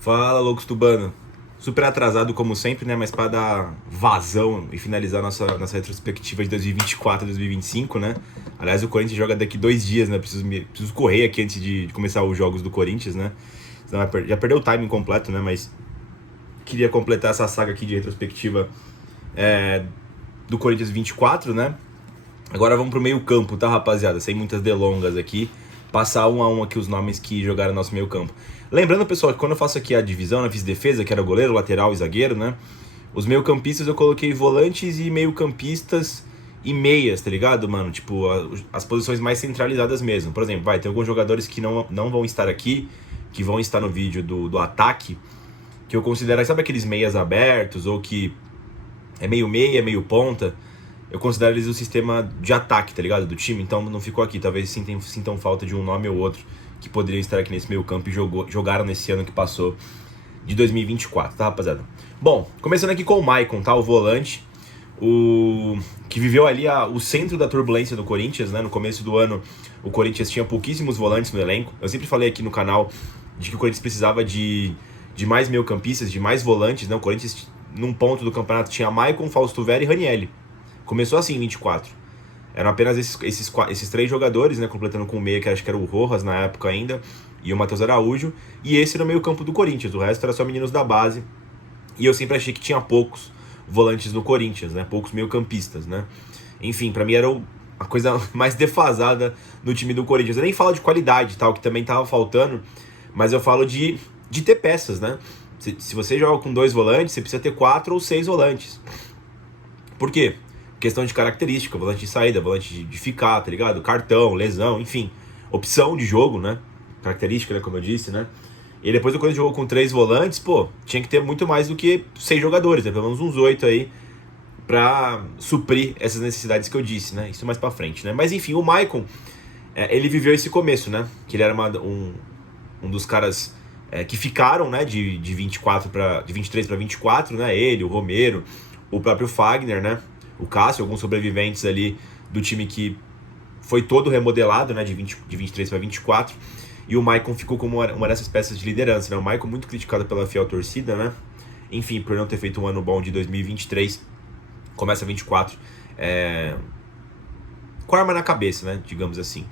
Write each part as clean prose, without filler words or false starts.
Fala, loucos tubano. Super atrasado como sempre, né? Mas para dar vazão e finalizar nossa retrospectiva de 2024 e 2025, né? Aliás, o Corinthians joga daqui 2 dias, né? Preciso correr aqui antes de começar os jogos do Corinthians, né? Senão já perdeu o timing completo, né? Mas queria completar essa saga aqui de retrospectiva do Corinthians 24, né? Agora vamos pro meio campo, tá, rapaziada? Sem muitas delongas aqui. Passar um a um aqui os nomes que jogaram no nosso meio campo. Lembrando, pessoal, que quando eu faço aqui a divisão, eu fiz defesa, que era goleiro, lateral e zagueiro, né? Os meio campistas eu coloquei volantes e meio campistas e meias, tá ligado, mano? Tipo, as posições mais centralizadas mesmo. Por exemplo, tem alguns jogadores que não vão estar aqui, que vão estar no vídeo do ataque, que eu considero, sabe aqueles meias abertos, ou que é meio meia, meio ponta. Eu considero eles o sistema de ataque, tá ligado? Do time, então não ficou aqui. Talvez sintam falta de um nome ou outro que poderiam estar aqui nesse meio campo e jogaram nesse ano que passou de 2024, tá, rapaziada? Bom, começando aqui com o Maicon, tá? O volante, que viveu ali o centro da turbulência do Corinthians, né? No começo do ano, o Corinthians tinha pouquíssimos volantes no elenco. Eu sempre falei aqui no canal de que o Corinthians precisava de mais meio-campistas, de mais volantes, né? O Corinthians, num ponto do campeonato, tinha Maicon, Fausto Vera e Ranielli. Começou assim em 24. Eram apenas esses três jogadores, né? Completando com o meia, que acho que era o Rojas na época ainda, e o Matheus Araújo. E esse no meio campo do Corinthians. O resto era só meninos da base. E eu sempre achei que tinha poucos volantes no Corinthians, né? Poucos meio campistas, né? Enfim, pra mim era a coisa mais defasada no time do Corinthians. Eu nem falo de qualidade, tal, que também tava faltando. Mas eu falo de ter peças, né? Se você joga com 2 volantes, você precisa ter 4 ou 6 volantes. Por quê? Questão de característica, volante de saída, volante de ficar, tá ligado? Cartão, lesão, enfim. Opção de jogo, né? Característica, né? Como eu disse, né? E depois, quando jogou com 3 volantes, pô, tinha que ter muito mais do que 6 jogadores, né? Pelo menos uns 8 aí, pra suprir essas necessidades que eu disse, né? Isso mais pra frente, né? Mas enfim, o Maicon, ele viveu esse começo, né? Que ele era um dos caras que ficaram, né? De 23 para 24, né? Ele, o Romero, o próprio Fagner, né? O Cássio, alguns sobreviventes ali do time que foi todo remodelado, né, de 23 para 24, e o Maicon ficou como uma dessas peças de liderança, né? O Maicon muito criticado pela fiel torcida, né? Enfim, por não ter feito um ano bom de 2023, começa 24 com a arma na cabeça, né, digamos assim.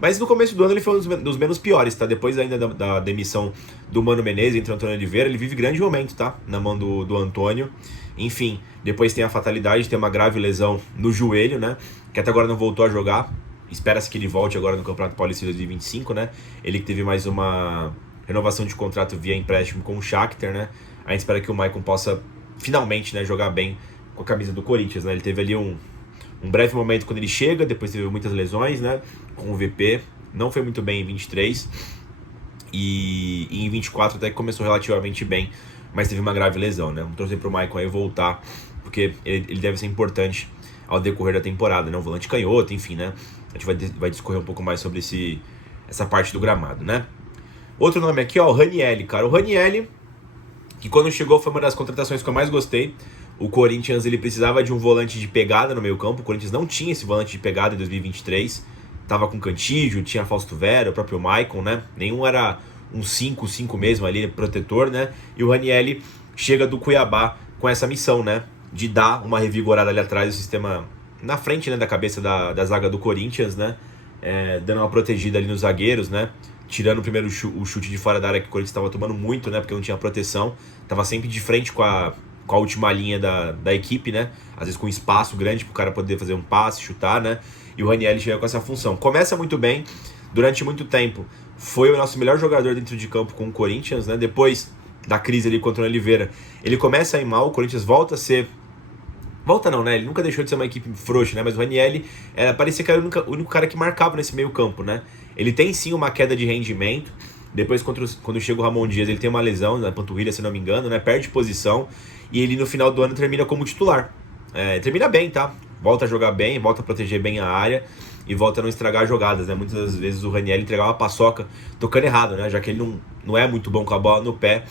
Mas no começo do ano ele foi um dos menos piores, tá? Depois ainda da demissão do Mano Menezes, entre o Antônio Oliveira, ele vive grande momento, tá? Na mão do Antônio. Enfim, depois tem a fatalidade, tem uma grave lesão no joelho, né? Que até agora não voltou a jogar. Espera-se que ele volte agora no Campeonato Paulista de 2025, né? Ele que teve mais uma renovação de contrato via empréstimo com o Shakhtar, né? A gente espera que o Maicon possa finalmente, né, jogar bem com a camisa do Corinthians, né? Ele teve ali um breve momento quando ele chega, depois teve muitas lesões, né? Com o VP, não foi muito bem em 23 e em 24 até que começou relativamente bem, mas teve uma grave lesão, né? Vamos torcer pro Maicon aí voltar, porque ele deve ser importante ao decorrer da temporada, né? Um volante canhoto, enfim, né? A gente vai discorrer um pouco mais sobre essa parte do gramado, né? Outro nome aqui, ó, o Ranielli, cara. O Ranielli, que quando chegou foi uma das contratações que eu mais gostei. O Corinthians, ele precisava de um volante de pegada no meio campo. O Corinthians não tinha esse volante de pegada em 2023. Tava com Cantígio, tinha Fausto Vera, o próprio Maicon, né? Nenhum era um 5-5 mesmo ali, protetor, né? E o Ranielli chega do Cuiabá com essa missão, né? De dar uma revigorada ali atrás do sistema, na frente, né, da cabeça da zaga do Corinthians, né? Dando uma protegida ali nos zagueiros, né? Tirando primeiro o chute de fora da área que o Corinthians estava tomando muito, né? Porque não tinha proteção. Tava sempre de frente com a última linha da equipe, né? Às vezes com espaço grande para o cara poder fazer um passe, chutar, né? E o Ranielli chega com essa função. Começa muito bem, durante muito tempo foi o nosso melhor jogador dentro de campo com o Corinthians, né? Depois da crise ali contra o Oliveira, ele começa a ir mal, o Corinthians volta a ser... Volta não, né? Ele nunca deixou de ser uma equipe frouxa, né? Mas o Ranielli parecia que era o único cara que marcava nesse meio campo, né? Ele tem sim uma queda de rendimento. Depois, quando chega o Ramon Dias, ele tem uma lesão na panturrilha, se não me engano, né? Perde posição. E ele no final do ano termina como titular. Termina bem, tá? Volta a jogar bem, volta a proteger bem a área e volta a não estragar jogadas, né? Muitas das vezes o Ranielli entregava uma paçoca tocando errado, né? Já que ele não é muito bom com a bola no pé,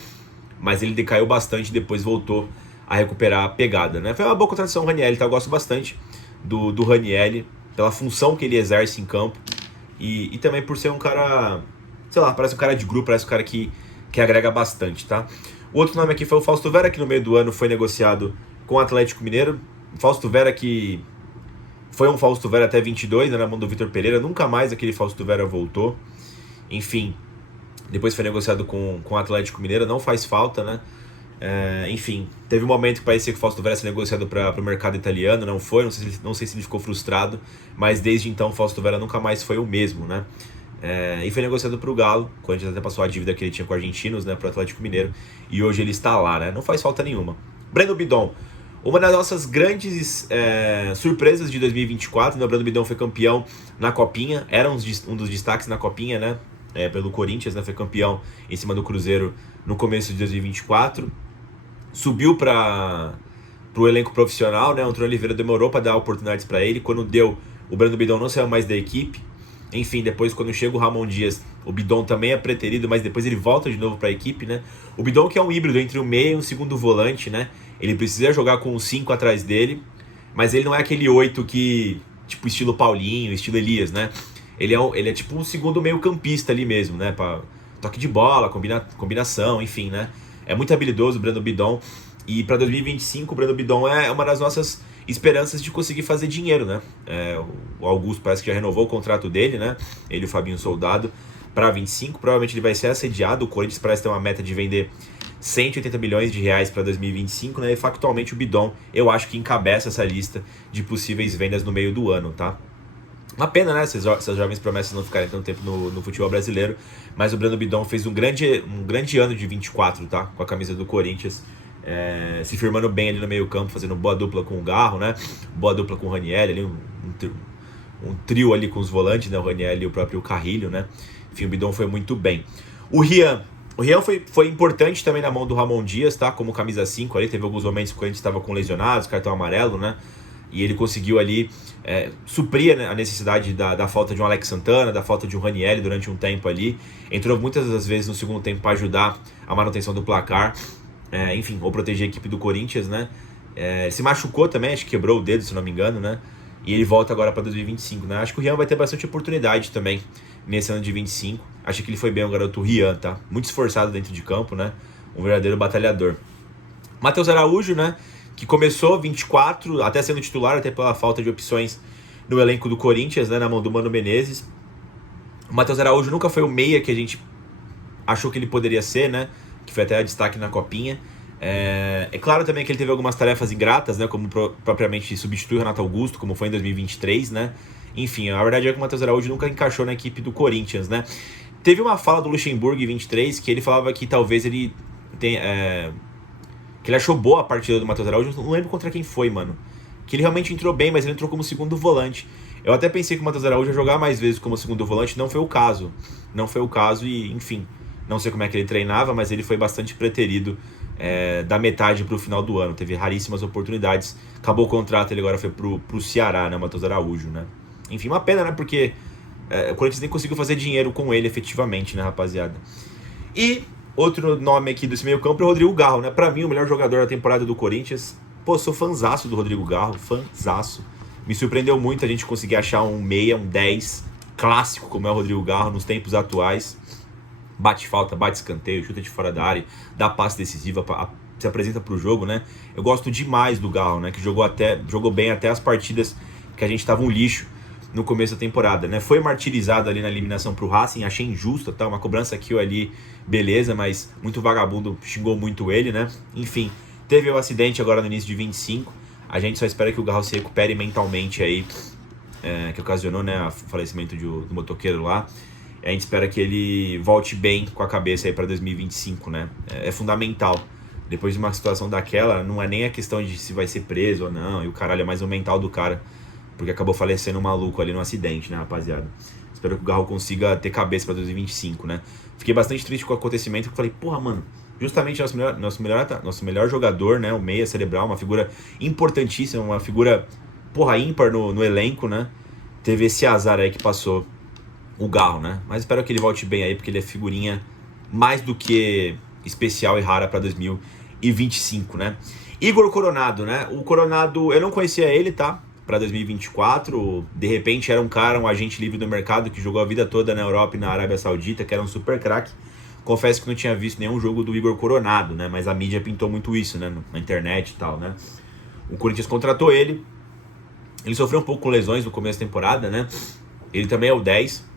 mas ele decaiu bastante e depois voltou a recuperar a pegada, né? Foi uma boa contratação o Ranielli, tá? Eu gosto bastante do Ranielli, pela função que ele exerce em campo e também por ser um cara, sei lá, parece um cara de grupo, parece um cara que que agrega bastante, tá? O outro nome aqui foi o Fausto Vera, que no meio do ano foi negociado com o Atlético Mineiro. Fausto Vera que foi um Fausto Vera até 22, né, na mão do Vitor Pereira. Nunca mais aquele Fausto Vera voltou. Enfim, depois foi negociado com o Atlético Mineiro. Não faz falta, né? Enfim, teve um momento que parecia que o Fausto Vera ia ser negociado para o mercado italiano. Não foi, não sei se ele ficou frustrado. Mas desde então o Fausto Vera nunca mais foi o mesmo, né? E foi negociado para o Galo. O Corinthians até passou a dívida que ele tinha com argentinos, né, para o Atlético Mineiro. E hoje ele está lá, né? Não faz falta nenhuma. Breno Bidon. Uma das nossas grandes surpresas de 2024, né? O Breno Bidon foi campeão na Copinha, era um dos destaques na Copinha, né? Pelo Corinthians, né? Foi campeão em cima do Cruzeiro no começo de 2024. Subiu para o elenco profissional, né? O Antônio Oliveira demorou para dar oportunidades para ele. Quando deu, o Breno Bidon não saiu mais da equipe. Enfim, depois quando chega o Ramon Dias, o Bidon também é preterido, mas depois ele volta de novo para a equipe, né? O Bidon que é um híbrido entre o meia e um segundo volante, né? Ele precisa jogar com um 5 atrás dele, mas ele não é aquele 8 que, tipo, estilo Paulinho, estilo Elias, né? Ele é tipo um segundo meio campista ali mesmo, né? Pra toque de bola, combinação, enfim, né? É muito habilidoso o Breno Bidon. E para 2025 o Breno Bidon é uma das nossas esperanças de conseguir fazer dinheiro, né? O Augusto parece que já renovou o contrato dele, né? Ele e o Fabinho Soldado para 25. Provavelmente ele vai ser assediado. O Corinthians parece ter uma meta de vender 180 milhões de reais para 2025, né? E factualmente o Bidon, eu acho que encabeça essa lista de possíveis vendas no meio do ano, tá? Uma pena, né? Essas jovens promessas não ficarem tanto tempo no futebol brasileiro. Mas o Breno Bidon fez um grande ano de 24, tá? Com a camisa do Corinthians. Se firmando bem ali no meio campo, fazendo boa dupla com o Garro, né? Boa dupla com o Ranieri, ali, um trio ali com os volantes, né? O Ranieri e o próprio Carrilho, né? Enfim, o Bidon foi muito bem. O Rian foi importante também na mão do Ramon Dias, tá? Como camisa 5 ali, teve alguns momentos que a gente estava com lesionados, cartão amarelo, né? E ele conseguiu ali suprir a necessidade da falta de um Alex Santana, da falta de um Ranieri durante um tempo ali. Entrou muitas das vezes no segundo tempo para ajudar a manutenção do placar. Enfim, ou proteger a equipe do Corinthians, né? Se machucou também, acho que quebrou o dedo, se não me engano, né? E ele volta agora para 2025, né? Acho que o Rian vai ter bastante oportunidade também nesse ano de 25. Acho que ele foi bem o garoto Rian, tá? Muito esforçado dentro de campo, né? Um verdadeiro batalhador. Matheus Araújo, né? Que começou 24, até sendo titular, até pela falta de opções no elenco do Corinthians, né? Na mão do Mano Menezes. O Matheus Araújo nunca foi o meia que a gente achou que ele poderia ser, né? Que foi até destaque na Copinha. É claro também que ele teve algumas tarefas ingratas, né? Como propriamente substituir o Renato Augusto, como foi em 2023, né? Enfim, a verdade é que o Matheus Araújo nunca encaixou na equipe do Corinthians, né? Teve uma fala do Luxemburgo em 23 que ele falava que talvez ele tenha... que ele achou boa a partida do Matheus Araújo. Não lembro contra quem foi, mano. Que ele realmente entrou bem, mas ele entrou como segundo volante. Eu até pensei que o Matheus Araújo ia jogar mais vezes como segundo volante, não foi o caso. Não foi o caso e, enfim, não sei como é que ele treinava, mas ele foi bastante preterido da metade pro final do ano. Teve raríssimas oportunidades. Acabou o contrato, ele agora foi pro Ceará, né, o Matheus Araújo, né. Enfim, uma pena, né, porque o Corinthians nem conseguiu fazer dinheiro com ele efetivamente, né, rapaziada. E outro nome aqui desse meio campo é o Rodrigo Garro, né? Pra mim, o melhor jogador da temporada do Corinthians. Pô, sou fanzaço do Rodrigo Garro, fanzaço. Me surpreendeu muito a gente conseguir achar um meia, um 10 clássico como é o Rodrigo Garro nos tempos atuais. Bate falta, bate escanteio, chuta de fora da área, dá passe decisiva, se apresenta pro jogo, né? Eu gosto demais do Garro, né? Que jogou bem até as partidas que a gente tava um lixo no começo da temporada, né? Foi martirizado ali na eliminação pro Racing, achei injusta, tá? Uma cobrança aqui ou ali, beleza, mas muito vagabundo xingou muito ele, né? Enfim, teve o acidente agora no início de 25, a gente só espera que o Garro se recupere mentalmente aí, que ocasionou, né, o falecimento do motoqueiro lá. A gente espera que ele volte bem com a cabeça aí para 2025, né? É fundamental. Depois de uma situação daquela, não é nem a questão de se vai ser preso ou não, e o caralho, é mais o mental do cara, porque acabou falecendo um maluco ali no acidente, né, rapaziada? Espero que o Garro consiga ter cabeça pra 2025, né? Fiquei bastante triste com o acontecimento, porque falei, porra, mano, justamente nosso melhor jogador, né, o meia cerebral, uma figura importantíssima, uma figura, porra, ímpar no elenco, né? Teve esse azar aí que passou o Garro, né? Mas espero que ele volte bem aí, porque ele é figurinha mais do que especial e rara pra 2025, né? Igor Coronado, né? O Coronado, eu não conhecia ele, tá? Para 2024, de repente era um agente livre do mercado que jogou a vida toda na Europa e na Arábia Saudita, que era um super craque. Confesso que não tinha visto nenhum jogo do Igor Coronado, né? Mas a mídia pintou muito isso, né? Na internet e tal, né? O Corinthians contratou ele. Ele sofreu um pouco com lesões no começo da temporada, né? Ele também é o 10.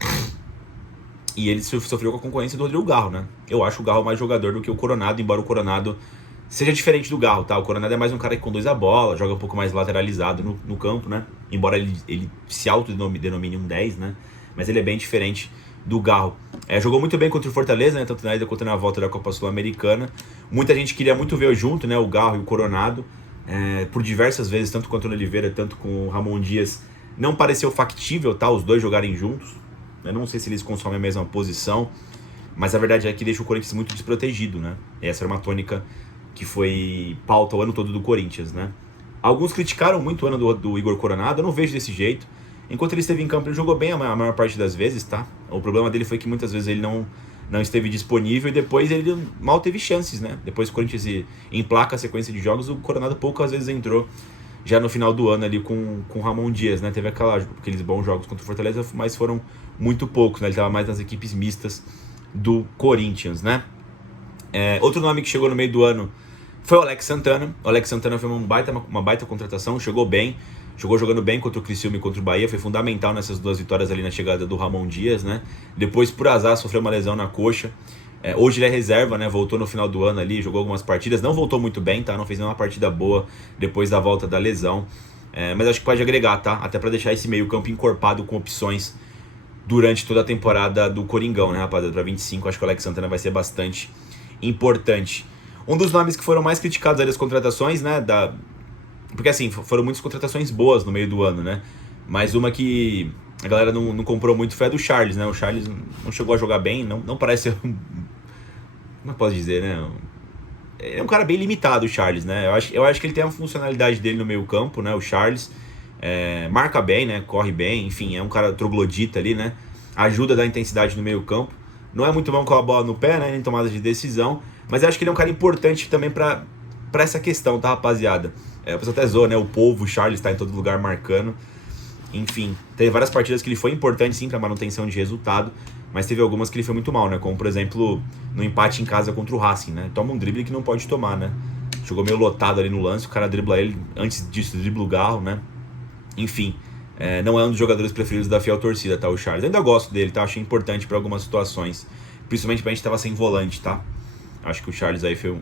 E ele sofreu com a concorrência do Rodrigo Garro, né? Eu acho o Garro mais jogador do que o Coronado, embora o Coronado seja diferente do Garro, tá? O Coronado é mais um cara que conduz a bola, joga um pouco mais lateralizado no campo, né? Embora ele se autodenomine um 10, né? Mas ele é bem diferente do Garro. Jogou muito bem contra o Fortaleza, né? Tanto na ida quanto na volta da Copa Sul-Americana. Muita gente queria muito ver junto, né? O Garro e o Coronado. Por diversas vezes, tanto com o Antônio Oliveira, tanto com o Ramon Dias, não pareceu factível, tá? Os dois jogarem juntos. Eu não sei se eles consomem a mesma posição, mas a verdade é que deixa o Corinthians muito desprotegido, né? Essa era uma tônica que foi pauta o ano todo do Corinthians, né? Alguns criticaram muito o ano do Igor Coronado, eu não vejo desse jeito. Enquanto ele esteve em campo, ele jogou bem a maior parte das vezes, tá? O problema dele foi que muitas vezes ele não esteve disponível e depois ele mal teve chances, né? Depois que o Corinthians emplaca a sequência de jogos, o Coronado poucas vezes entrou já no final do ano ali com o Ramon Dias, né? Teve aqueles bons jogos contra o Fortaleza, mas foram muito poucos, né? Ele estava mais nas equipes mistas do Corinthians, né? Outro nome que chegou no meio do ano foi o Alex Santana. O Alex Santana foi uma baita contratação, chegou bem, jogou jogando bem contra o Criciúma e contra o Bahia, foi fundamental nessas duas vitórias ali na chegada do Ramon Dias, né? Depois, por azar, sofreu uma lesão na coxa. Hoje ele é reserva, né? Voltou no final do ano ali, jogou algumas partidas, não voltou muito bem, tá? Não fez nenhuma partida boa depois da volta da lesão. Mas acho que pode agregar, tá? Até para deixar esse meio campo encorpado com opções durante toda a temporada do Coringão, né, rapaziada? Para 25, acho que o Alex Santana vai ser bastante importante. Um dos nomes que foram mais criticados ali das contratações, né? Porque assim, foram muitas contratações boas no meio do ano, né? Mas uma que a galera não comprou muito foi a do Charles, né? O Charles não chegou a jogar bem, não parece ser um... Como eu posso dizer, né? É um cara bem limitado, o Charles, né? Eu acho que ele tem a funcionalidade dele no meio campo, né? O Charles marca bem, né? Corre bem, enfim, é um cara troglodita ali, né? Ajuda a dar intensidade no meio campo. Não é muito bom com a bola no pé, né? Em tomada de decisão. Mas eu acho que ele é um cara importante também pra essa questão, tá, rapaziada? A pessoa até zoa, né? O povo, o Charles tá em todo lugar marcando. Enfim, teve várias partidas que ele foi importante sim pra manutenção de resultado, mas teve algumas que ele foi muito mal, né? Como, por exemplo, no empate em casa contra o Racing, né? Toma um drible que não pode tomar, né? Jogou meio lotado ali no lance, o cara dribla ele, antes disso dribla o Garro, né? Enfim, não é um dos jogadores preferidos da fiel torcida, tá? O Charles. Eu ainda gosto dele, tá? Achei importante pra algumas situações. Principalmente pra gente tava sem volante, tá? Acho que o Charles aí foi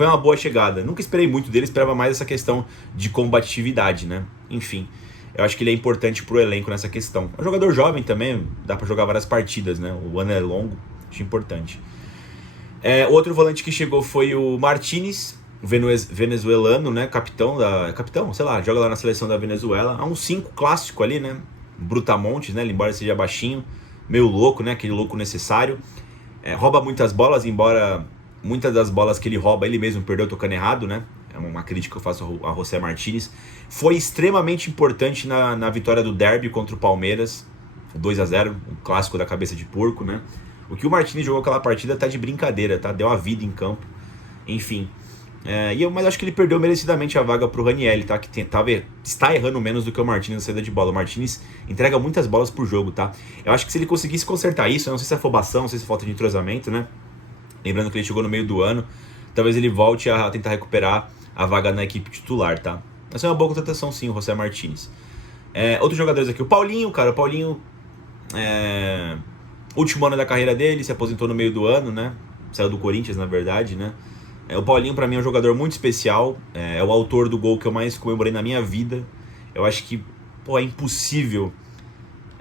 uma boa chegada. Nunca esperei muito dele, esperava mais essa questão de combatividade, né? Enfim, eu acho que ele é importante pro elenco nessa questão. É um jogador jovem também, dá pra jogar várias partidas, né? O ano é longo, acho importante. Outro volante que chegou foi o Martínez, venezuelano, né? Capitão, sei lá, joga lá na seleção da Venezuela. É um 5 clássico ali, né? Brutamontes, né? Embora seja baixinho, meio louco, né? Aquele louco necessário. Rouba muitas bolas, embora muitas das bolas que ele rouba ele mesmo perdeu tocando errado, né? É uma crítica que eu faço a José Martínez. Foi extremamente importante na vitória do derby contra o Palmeiras, 2-0, um clássico da cabeça de porco, né? O que o Martínez jogou aquela partida tá de brincadeira, tá? Deu a vida em campo. Enfim. Mas acho que ele perdeu merecidamente a vaga pro Ranieri, tá? Que está errando menos do que o Martínez na saída de bola. O Martínez entrega muitas bolas por jogo, tá? Eu acho que se ele conseguisse consertar isso, eu não sei se é afobação, não sei se é falta de entrosamento, né? Lembrando que ele chegou no meio do ano, talvez ele volte a tentar recuperar a vaga na equipe titular, tá? Essa é uma boa contratação sim, o José Martínez. Outros jogadores aqui, o Paulinho, cara, último ano da carreira dele, se aposentou no meio do ano, né? Saiu do Corinthians, na verdade, né? O Paulinho, pra mim, é um jogador muito especial. É o autor do gol que eu mais comemorei na minha vida. Eu acho que, é impossível.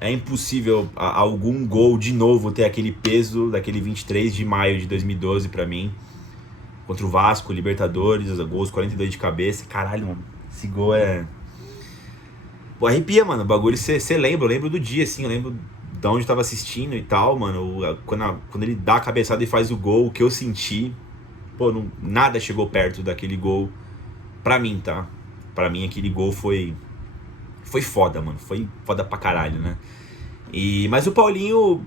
É impossível algum gol de novo ter aquele peso daquele 23 de maio de 2012 pra mim. Contra o Vasco, Libertadores, gols 42 de cabeça. Caralho, mano. Esse gol arrepia, mano. O bagulho, você lembra. Eu lembro do dia, assim. Eu lembro de onde eu tava assistindo e tal, mano. Quando ele dá a cabeçada e faz o gol, o que eu senti... nada chegou perto daquele gol pra mim, tá? Pra mim aquele gol foi foda, mano. Foi foda pra caralho, né? Mas o Paulinho,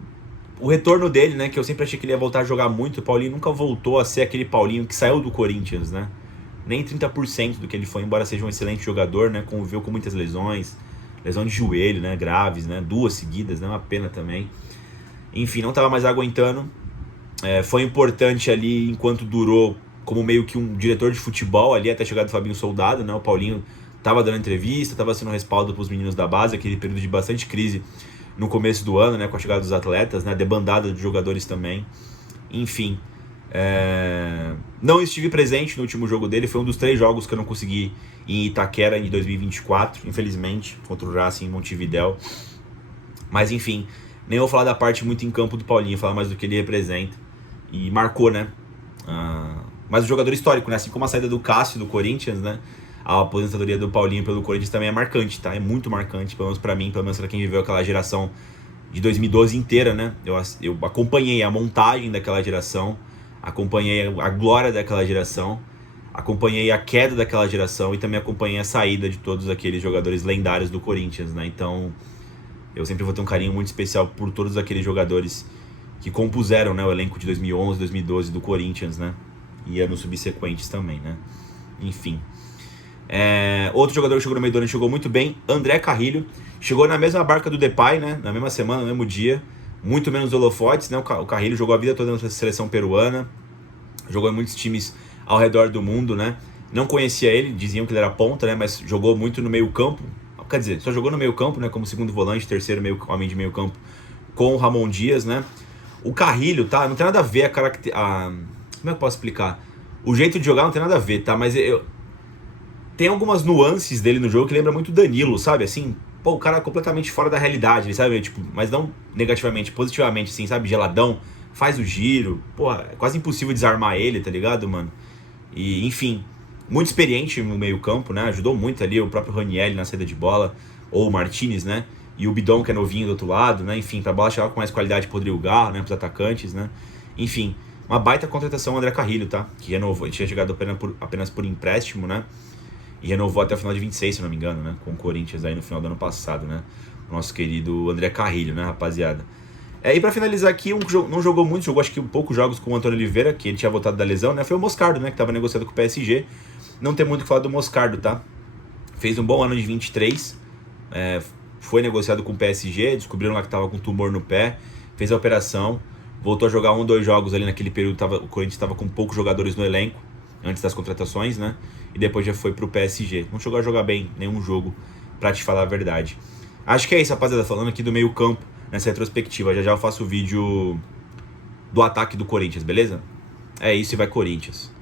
o retorno dele, né? Que eu sempre achei que ele ia voltar a jogar muito. O Paulinho nunca voltou a ser aquele Paulinho que saiu do Corinthians, né? Nem 30% do que ele foi, embora seja um excelente jogador, né? Conviveu com muitas lesões. Lesão de joelho, né? Graves, né? 2 seguidas, né? Uma pena também. Enfim, não tava mais aguentando. Foi importante ali enquanto durou como meio que um diretor de futebol ali até a chegada do Fabinho Soldado, né? O Paulinho tava dando entrevista, tava sendo respaldo para os meninos da base, aquele período de bastante crise no começo do ano, né? Com a chegada dos atletas, né? Debandada de jogadores também. Enfim, não estive presente no último jogo dele, foi um dos 3 jogos que eu não consegui ir em Itaquera em 2024, infelizmente, contra o Racing em Montevidéu. Mas enfim, nem vou falar da parte muito em campo do Paulinho, falar mais do que ele representa. E marcou, né? Mas o jogador histórico, né? Assim como a saída do Cássio do Corinthians, né? A aposentadoria do Paulinho pelo Corinthians também é marcante, tá? É muito marcante, pelo menos pra mim, pelo menos pra quem viveu aquela geração de 2012 inteira, né? Eu acompanhei a montagem daquela geração, acompanhei a glória daquela geração, acompanhei a queda daquela geração e também acompanhei a saída de todos aqueles jogadores lendários do Corinthians, né? Então, eu sempre vou ter um carinho muito especial por todos aqueles jogadores que compuseram, né, o elenco de 2011, 2012 do Corinthians, né? E anos subsequentes também, né? Enfim. Outro jogador que chegou no meio do ano e jogou muito bem, André Carrilho. Chegou na mesma barca do Depay, né? Na mesma semana, no mesmo dia. Muito menos holofotes, né? O Carrilho jogou a vida toda na seleção peruana. Jogou em muitos times ao redor do mundo, né? Não conhecia ele, diziam que ele era ponta, né? Mas jogou muito no meio campo. Quer dizer, só jogou no meio campo, né? Como segundo volante, terceiro homem de meio campo com o Ramon Dias, né? O Carrilho, tá? Não tem nada a ver como é que eu posso explicar? O jeito de jogar não tem nada a ver, tá? Mas tem algumas nuances dele no jogo que lembra muito Danilo, sabe? Assim, pô, o cara é completamente fora da realidade, sabe? Tipo, mas não negativamente, positivamente, assim, sabe? Geladão, faz o giro. Pô, é quase impossível desarmar ele, tá ligado, mano? E, enfim, muito experiente no meio campo, né? Ajudou muito ali o próprio Ranieri na saída de bola, ou o Martinez, né? E o Bidon, que é novinho do outro lado, né? Enfim, pra bola chegar com mais qualidade pro Rodrigo Garro, né? Pros atacantes, né? Enfim, uma baita contratação, o André Carrilho, tá? Que renovou, ele tinha chegado apenas por empréstimo, né? E renovou até o final de 26, se não me engano, né? Com o Corinthians aí no final do ano passado, né? O nosso querido André Carrilho, né, rapaziada? E pra finalizar aqui, não jogou muito, jogou acho que poucos jogos com o Antônio Oliveira, que ele tinha voltado da lesão, né? Foi o Moscardo, né? Que tava negociando com o PSG. Não tem muito o que falar do Moscardo, tá? Fez um bom ano de 23. Foi negociado com o PSG, descobriram lá que tava com tumor no pé, fez a operação, voltou a jogar 1 ou 2 jogos ali naquele período, o Corinthians estava com poucos jogadores no elenco, antes das contratações, né? E depois já foi pro PSG. Não chegou a jogar bem nenhum jogo, pra te falar a verdade. Acho que é isso, rapaziada, falando aqui do meio campo, nessa retrospectiva. Já eu faço o vídeo do ataque do Corinthians, beleza? É isso e vai Corinthians.